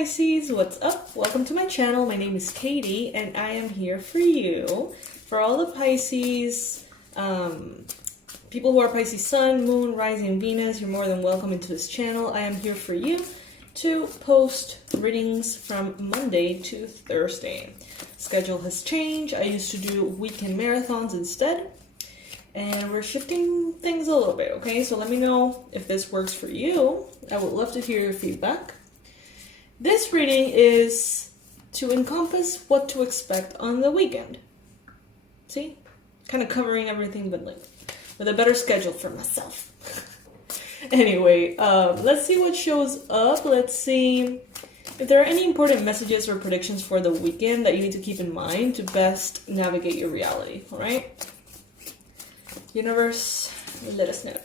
Pisces, what's up? Welcome to my channel. My name is Katie and I am here for you. For all the Pisces, people who are Pisces Sun, Moon, Rising, Venus, you're more than welcome into this channel. I am here for you to post readings from Monday to Thursday. Schedule has changed. I used to do weekend marathons instead. And we're shifting things a little bit, okay? So let me know if this works for you. I would love to hear your feedback. This reading is to encompass what to expect on the weekend. See? Kind of covering everything, but like with a better schedule for myself. Anyway, let's see what shows up. Let's see if there are any important messages or predictions for the weekend that you need to keep in mind to best navigate your reality, all right? Universe, let us know.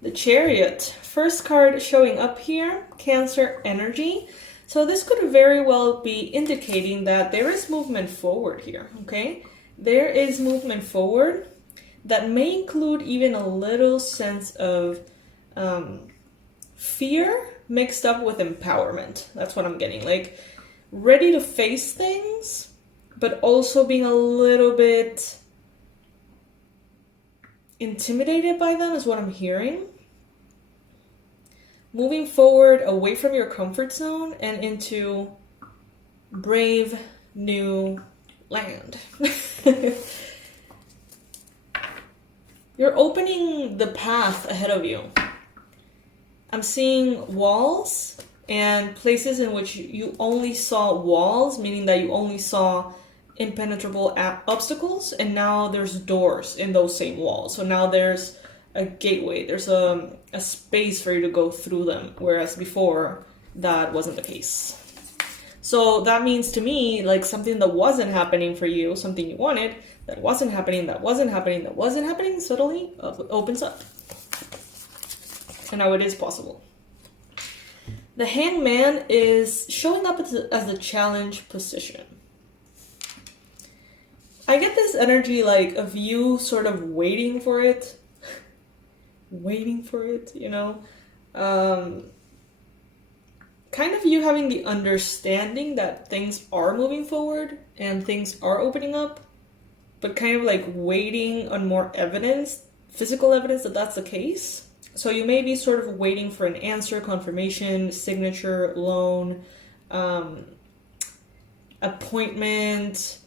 The Chariot. First card showing up here, Cancer energy. So this could very well be indicating that there is movement forward here, okay? There is movement forward that may include even a little sense of fear mixed up with empowerment. That's what I'm getting. Like, ready to face things, but also being a little bit intimidated by them is what I'm hearing. Moving forward away from your comfort zone and into brave new land. You're opening the path ahead of you. I'm seeing walls and places in which you only saw walls, meaning that you only saw impenetrable obstacles, and now there's doors in those same walls. So now there's a gateway, there's a space for you to go through them, whereas before that wasn't the case. So that means to me, like, something that wasn't happening for you, something you wanted, that wasn't happening, suddenly opens up. And now it is possible. The Hangman is showing up as a challenge position. I get this energy like of you sort of waiting for it, you know? Kind of you having the understanding that things are moving forward and things are opening up, but kind of like waiting on more evidence, physical evidence that that's the case. So you may be sort of waiting for an answer, confirmation, signature, loan, appointment,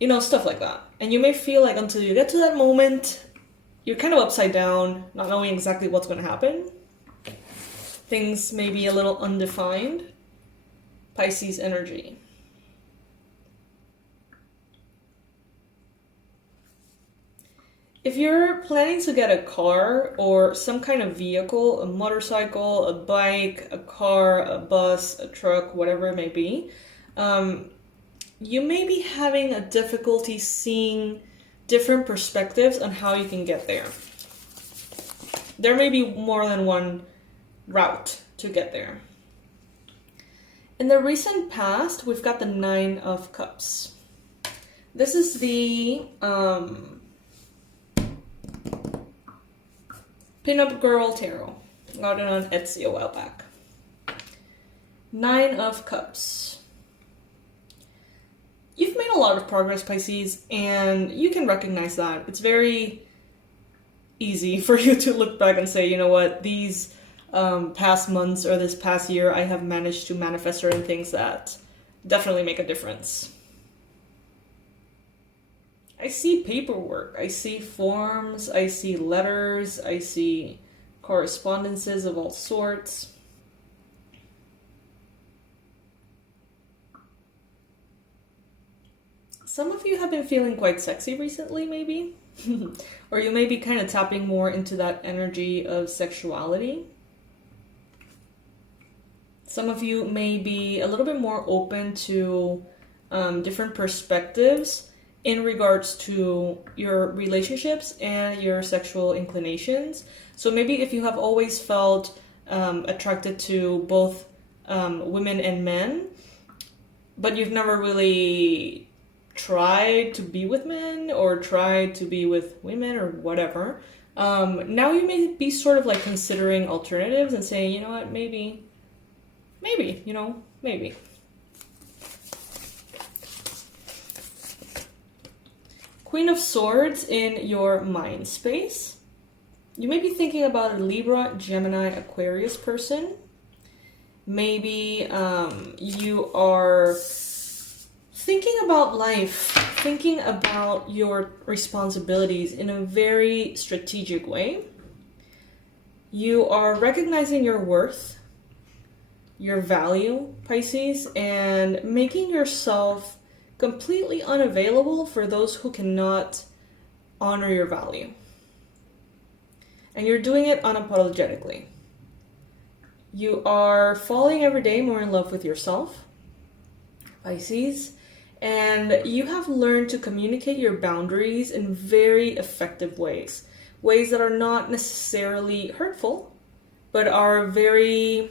you know, stuff like that. And you may feel like until you get to that moment, you're kind of upside down, not knowing exactly what's going to happen. Things may be a little undefined. Pisces energy. If you're planning to get a car or some kind of vehicle, a motorcycle, a bike, a car, a bus, a truck, whatever it may be, you may be having a difficulty seeing different perspectives on how you can get there. There may be more than one route to get there. In the recent past, we've got the Nine of Cups. This is the Pinup Girl Tarot. Got it on Etsy a while back. Nine of Cups. You've made a lot of progress, Pisces, and you can recognize that. It's very easy for you to look back and say, you know what, these past months or this past year, I have managed to manifest certain things that definitely make a difference. I see paperwork, I see forms, I see letters, I see correspondences of all sorts. Some of you have been feeling quite sexy recently, maybe. Or you may be kind of tapping more into that energy of sexuality. Some of you may be a little bit more open to different perspectives in regards to your relationships and your sexual inclinations. So maybe if you have always felt attracted to both women and men, but you've never really tried to be with men or tried to be with women or whatever, Now you may be sort of like considering alternatives and saying, you know what, maybe, you know, maybe. Queen of Swords in your mind space. You may be thinking about a Libra, Gemini, Aquarius person. Maybe you are thinking about life, thinking about your responsibilities in a very strategic way. You are recognizing your worth, your value, Pisces, and making yourself completely unavailable for those who cannot honor your value. And you're doing it unapologetically. You are falling every day more in love with yourself, Pisces, and you have learned to communicate your boundaries in very effective ways. Ways that are not necessarily hurtful, but are very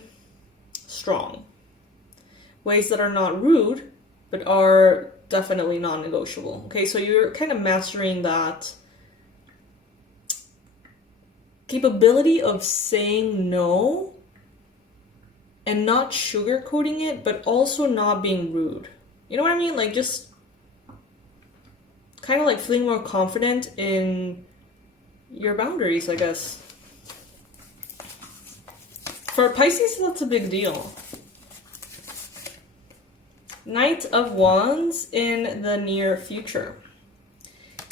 strong. Ways that are not rude, but are definitely non-negotiable. Okay, so you're kind of mastering that capability of saying no and not sugarcoating it, but also not being rude. You know what I mean? Like, just kind of like feeling more confident in your boundaries, I guess. For Pisces, that's a big deal. Knight of Wands in the near future.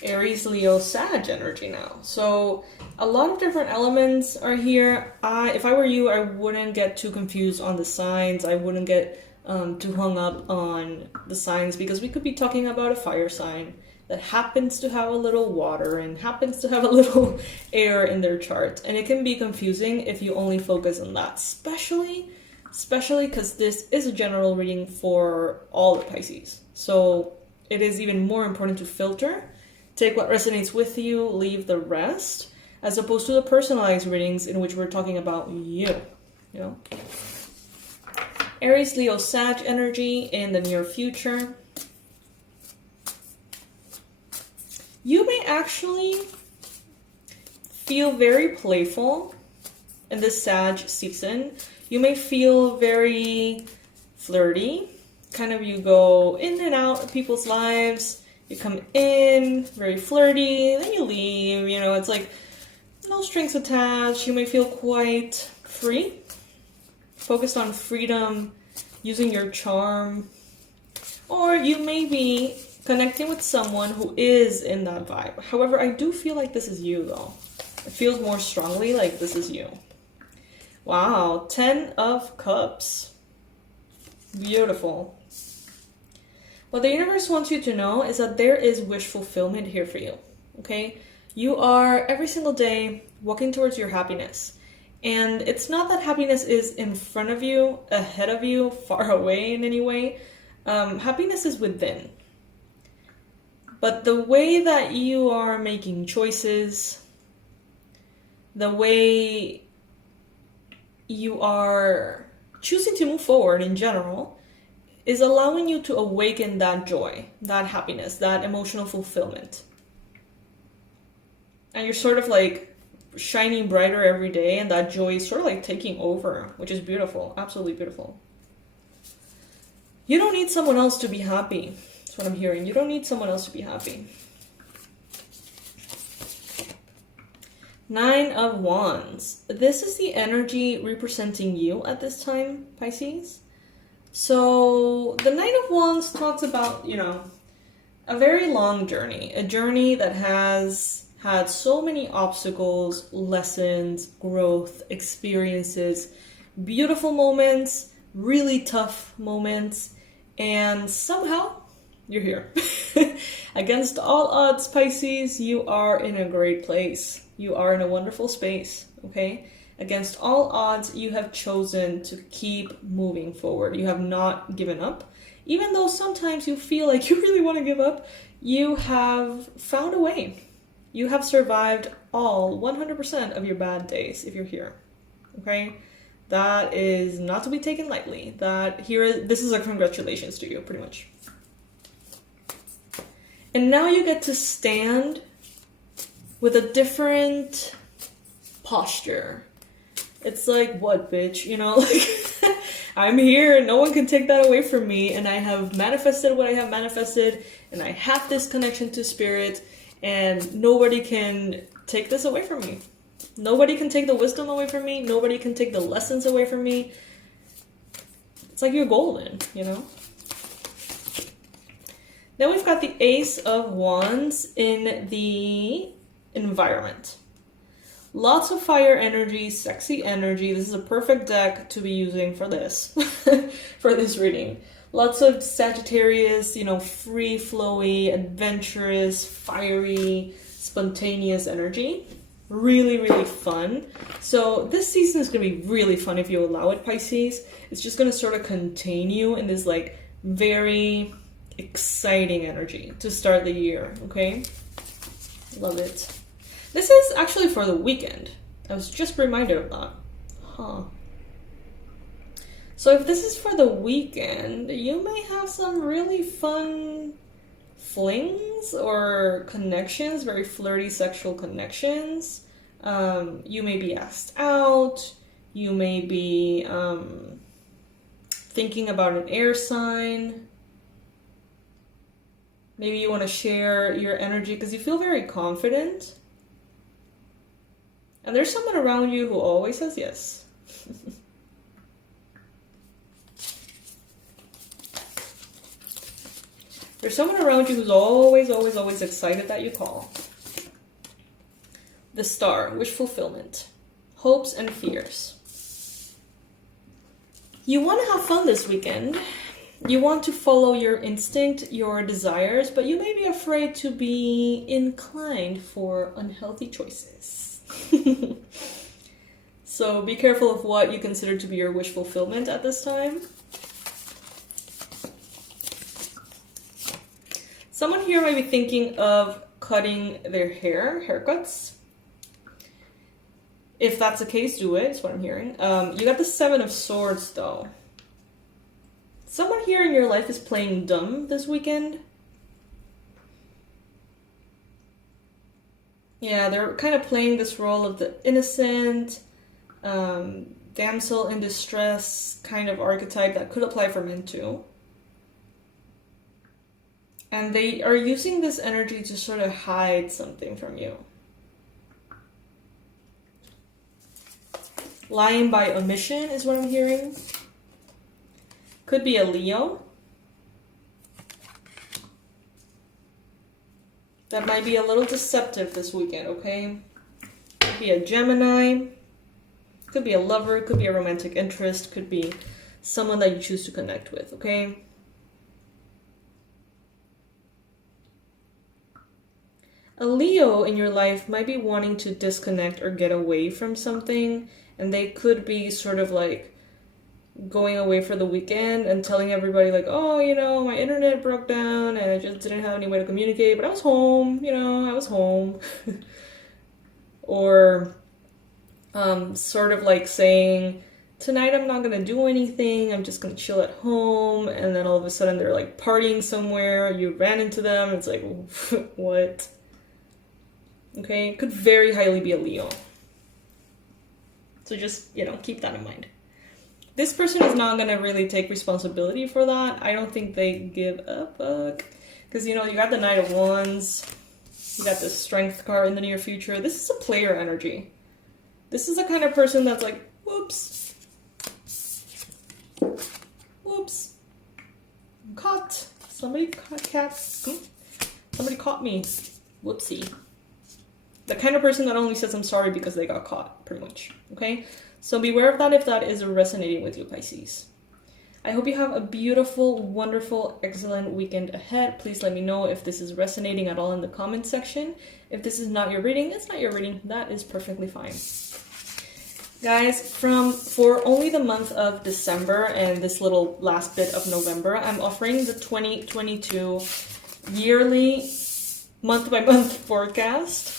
Aries, Leo, Sag energy now. So a lot of different elements are here. If I were you, I wouldn't get too confused on the signs. I wouldn't get too hung up on the signs, because we could be talking about a fire sign that happens to have a little water and happens to have a little air in their chart. And it can be confusing if you only focus on that, especially because this is a general reading for all the Pisces. So it is even more important to filter. Take what resonates with you, leave the rest, as opposed to the personalized readings in which we're talking about you know. Aries, Leo, Sag energy in the near future. You may actually feel very playful in this Sag season. You may feel very flirty. Kind of you go in and out of people's lives. You come in, very flirty, then you leave. You know, it's like no strings attached. You may feel quite free, focused on freedom, using your charm. Or you may be connecting with someone who is in that vibe. However, I do feel like this is you, though. It feels more strongly like this is you. Wow, 10 of Cups. Beautiful. What the universe wants you to know is that there is wish fulfillment here for you, okay? You are every single day walking towards your happiness. And it's not that happiness is in front of you, ahead of you, far away in any way. Happiness is within. But the way that you are making choices, the way you are choosing to move forward in general, is allowing you to awaken that joy, that happiness, that emotional fulfillment. And you're sort of like shining brighter every day, and that joy is sort of like taking over, which is beautiful, absolutely beautiful. You don't need someone else to be happy. That's what I'm hearing. You don't need someone else to be happy. 9 of Wands. This is the energy representing you at this time, Pisces. So the Knight of Wands talks about, you know, a very long journey, a journey that has had so many obstacles, lessons, growth, experiences, beautiful moments, really tough moments, and somehow you're here. Against all odds, Pisces, you are in a great place. You are in a wonderful space, okay? Against all odds, you have chosen to keep moving forward. You have not given up. Even though sometimes you feel like you really want to give up, you have found a way. You have survived all 100% of your bad days if you're here, okay? That is not to be taken lightly. This is a congratulations to you, pretty much. And now you get to stand with a different posture. It's like, what, bitch? You know, like, I'm here, no one can take that away from me, and I have manifested what I have manifested, and I have this connection to spirit, and nobody can take this away from me. Nobody can take the wisdom away from me. Nobody can take the lessons away from me. It's like you're golden, you know? Then we've got the Ace of Wands in the environment. Lots of fire energy, sexy energy. This is a perfect deck to be using for this, for this reading. Lots of Sagittarius, you know, free-flowy, adventurous, fiery, spontaneous energy. Really, really fun. So this season is going to be really fun if you allow it, Pisces. It's just going to sort of contain you in this, like, very exciting energy to start the year, okay? Love it. This is actually for the weekend. I was just reminded of that. Huh. So if this is for the weekend, you may have some really fun flings or connections, very flirty sexual connections. You may be asked out. You may be thinking about an air sign. Maybe you want to share your energy because you feel very confident. And there's someone around you who always says yes. There's someone around you who's always, always, always excited that you call. The Star, wish fulfillment, hopes and fears. You want to have fun this weekend. You want to follow your instinct, your desires, but you may be afraid to be inclined for unhealthy choices. So be careful of what you consider to be your wish fulfillment at this time. Someone here might be thinking of cutting their hair, haircuts. If that's the case, do it, is what I'm hearing. You got the Seven of Swords, though. Someone here in your life is playing dumb this weekend. Yeah, they're kind of playing this role of the innocent, damsel in distress kind of archetype that could apply for men too. And they are using this energy to sort of hide something from you. Lying by omission is what I'm hearing. Could be a Leo. That might be a little deceptive this weekend, okay? Could be a Gemini. Could be a lover. Could be a romantic interest. Could be someone that you choose to connect with, okay? A Leo in your life might be wanting to disconnect or get away from something, and they could be sort of like going away for the weekend and telling everybody like, oh, you know, my internet broke down and I just didn't have any way to communicate, but I was home, you know, I was home. Or sort of like saying, tonight I'm not gonna do anything, I'm just gonna chill at home, and then all of a sudden they're like partying somewhere, you ran into them, it's like, what? Okay, it could very highly be a Leo. So just, you know, keep that in mind. This person is not going to really take responsibility for that. I don't think they give a fuck. Because, you know, you got the Knight of Wands. You got the Strength card in the near future. This is a player energy. This is the kind of person that's like, whoops. Whoops. I'm caught. Somebody caught me. Whoopsie. The kind of person that only says I'm sorry because they got caught, pretty much. Okay? So beware of that if that is resonating with you, Pisces. I hope you have a beautiful, wonderful, excellent weekend ahead. Please let me know if this is resonating at all in the comment section. If this is not your reading, it's not your reading. That is perfectly fine. Guys, for only the month of December and this little last bit of November, I'm offering the 2022 yearly month-by-month forecast.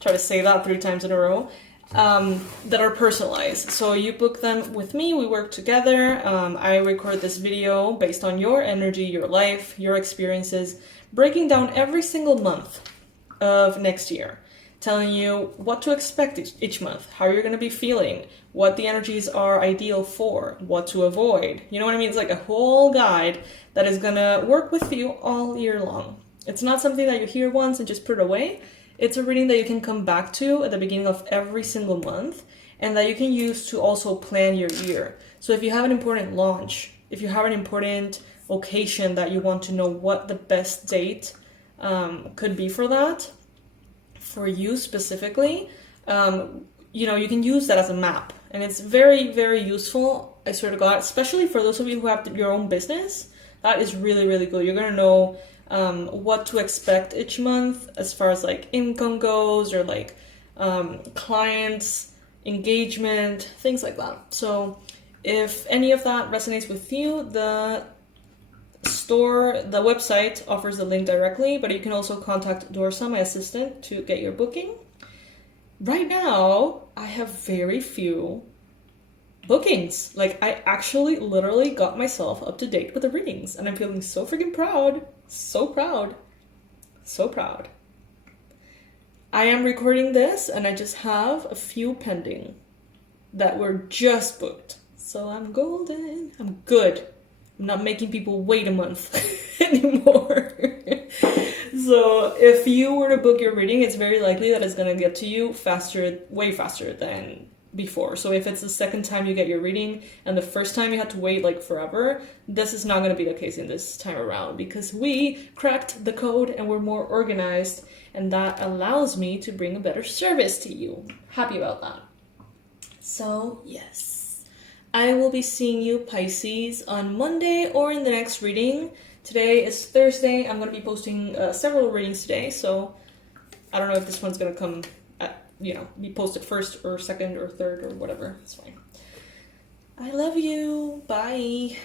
Try to say that 3 times in a row. That are personalized. So you book them with me, we work together. I record this video based on your energy, your life, your experiences, breaking down every single month of next year. telling you what to expect each month, how you're going to be feeling, what the energies are ideal for, what to avoid. You know what I mean? It's like a whole guide that is going to work with you all year long. It's not something that you hear once and just put it away. It's a reading that you can come back to at the beginning of every single month and that you can use to also plan your year. So if you have an important launch, if you have an important occasion that you want to know what the best date could be for that, for you specifically, you know, you can use that as a map. And it's very, very useful, I swear to God, especially for those of you who have your own business. That is really, really good. You're going to know what to expect each month as far as like income goes, or like clients, engagement, things like that. So if any of that resonates with you, the website offers the link directly, but you can also contact Dorsa, my assistant, to get your booking. Right now, I have very few bookings. Like, I actually literally got myself up to date with the readings, and I'm feeling so freaking proud. So proud. So proud. I am recording this, and I just have a few pending that were just booked. So I'm golden. I'm good. I'm not making people wait a month anymore. So if you were to book your reading, it's very likely that it's going to get to you faster, way faster than before. So if it's the second time you get your reading and the first time you had to wait like forever, this is not going to be the case in this time around, because we cracked the code and we're more organized, and that allows me to bring a better service to you. Happy about that. So yes, I will be seeing you, Pisces, on Monday or in the next reading. Today is Thursday. I'm going to be posting several readings today, so I don't know if this one's going to come be posted first or second or third or whatever. It's fine. I love you. Bye.